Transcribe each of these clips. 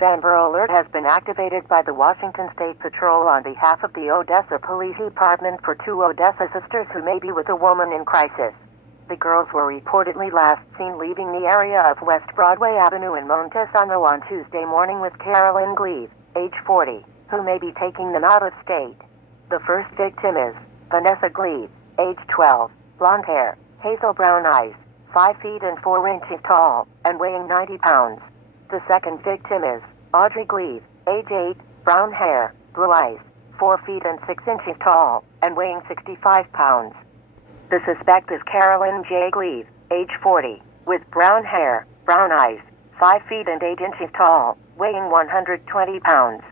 Amber Alert has been activated by the Washington State Patrol on behalf of the Odessa Police Department for two Odessa sisters who may be with a woman in crisis. The girls were reportedly last seen leaving the area of West Broadway Avenue in Montesano on Tuesday morning with Carolyn Gleave, age 40, who may be taking them out of state. The first victim is Vanessa Gleave, age 12, blonde hair, hazel brown eyes, 5 feet and 4 inches tall, and weighing 90 pounds. The second victim is Audrey Gleave, age 8, brown hair, blue eyes, 4 feet and 6 inches tall, and weighing 65 pounds. The suspect is Carolyn J. Gleave, age 40, with brown hair, brown eyes, 5 feet and 8 inches tall, weighing 120 pounds.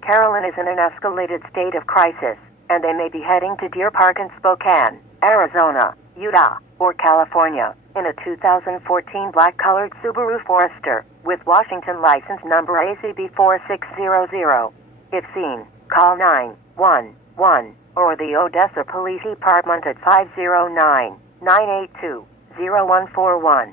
Carolyn is in an escalated state of crisis, and they may be heading to Deer Park in Spokane, Arizona, Utah, or California, in a 2014 black-colored Subaru Forester, with Washington license number ACB 4600. If seen, call 911 or the Odessa Police Department at 509-982-0141.